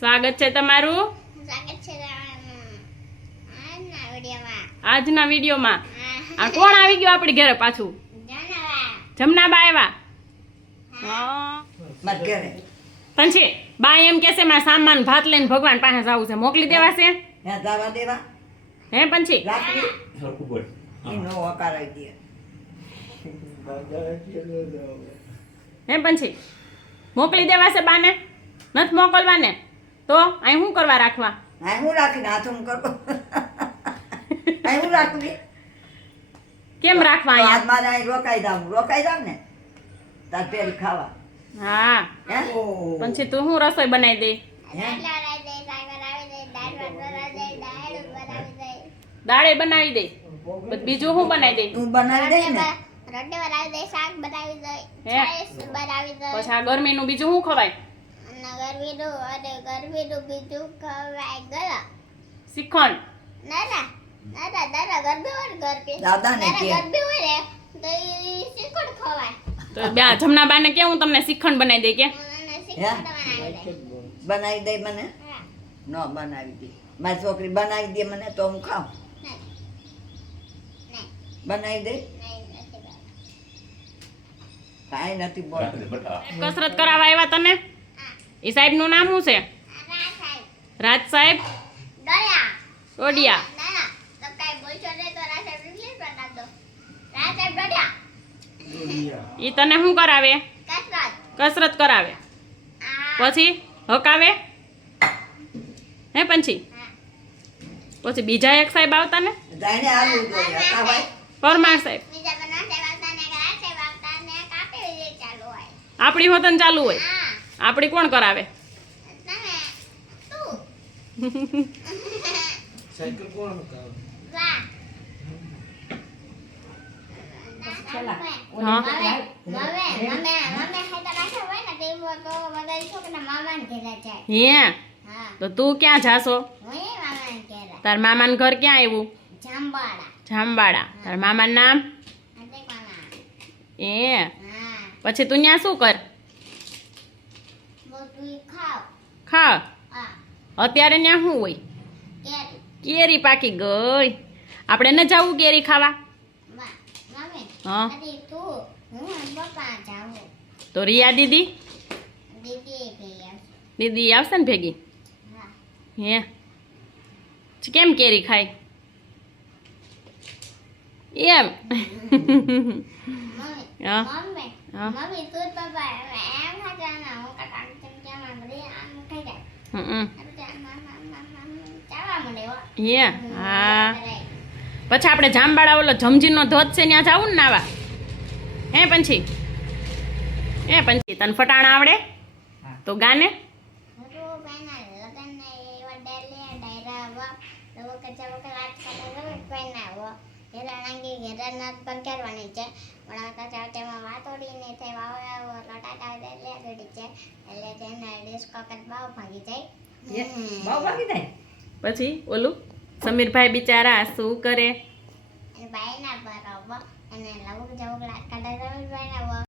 સ્વાગત છે તમારું આજના વિડીયોમાં. આ કોણ આવી ગયું આપણી ઘરે પાછું? જમનાબા આવ્યા. પછી બા એમ કે છે મારે સામાન ભાત લઈને ભગવાન પાસે જવું છે, મોકલી દેવા છે? હે પછી હે પછી મોકલી દેવા છે બાને? નથી મોકલવાને તો અહીં શું કરવા રાખવા? કેમ રાખવા અહીંયા? હા પછી તું શું રસોઈ બનાવી દે? દાળે બનાવી દે. બીજું શું બનાવી દે? તું બનાવી દે ને. રોટલી બનાવી દે, શાક બનાવી દે, છાશ બનાવી દે. પછી આ ગરમીનું બીજું શું ખવાય? ગરમીનું બીજું ખવાય ગળા. શ્રીખંડ. દાદા ગરબી હોય ને દાદાને કે. ગરબી હોય ને તો ઈ શ્રીખંડ ખવાય. તો બે જમનાબાને કે હું તમને શ્રીખંડ બનાવી દે કે? મને શ્રીખંડ બનાવી દે. બનાવી દે મને. હા. ન બનાવી દે. મારી છોકરી બનાવી દે મને તો હું ખાઉં. નહીં. બનાવી દે. નહીં, નથી બનાવી. કાંઈ નથી બોલતું. કસરત કરાવવા આવ્યા તમે? એ સાહેબ નું નામ શું છે? રાજ સાહેબ ડોયા. ડોડિયા. ના તો કઈ બોલશો નહીં તો રાજ સાહેબ ઇંગ્લિશ માં નાખ દો. રાજ સાહેબ ડોયા. એ તને શું કરાવે? કસરત કરાવે. પછી હકાવે હે પછી? પછી બીજા એક સાહેબ આવતા ને? જાણે આવું જોઈએ હતા ભાઈ. પરમાર સાહેબ. બીજા બધા સાહેબ આવતા ને રાજ સાહેબ આવતા ને કાપે વિજય ચાલુ હોય. આપણી હોતન ચાલુ હોય. હા. આપણી કોણ કરાવે? તમે તું. સાયકલ કોણ મુકાવે? વાહ. હા. હે તો તું ક્યાં જાશો? તાર મામાનું ઘર ક્યાં આવ્યું? જામવાડા. તાર મામાનું નામ? એ પછી તું ત્યાં શું કર? ખા. અત્યારે ત્યાં શું હોય? કેરી પાકી ગઈ. આપણે ન જવું કેરી ખાવા? હા તો રિયા દીદી આવશે ને ભેગી? હે કેમ કેરી ખાય એમ? હા. હે હા. પછી આપણે જામવાડા ઓલો જમજીનો ધોધ છે ત્યાં જવું ને નાવા? હે પછી તને ફટાણા આવડે તો ગાને? પછી ઓલું સમીરભાઈ બિચારા શું કરે? ભાઈ ના બરાબર અને લવક જવક લાટ કાઢે સમીરભાઈ ના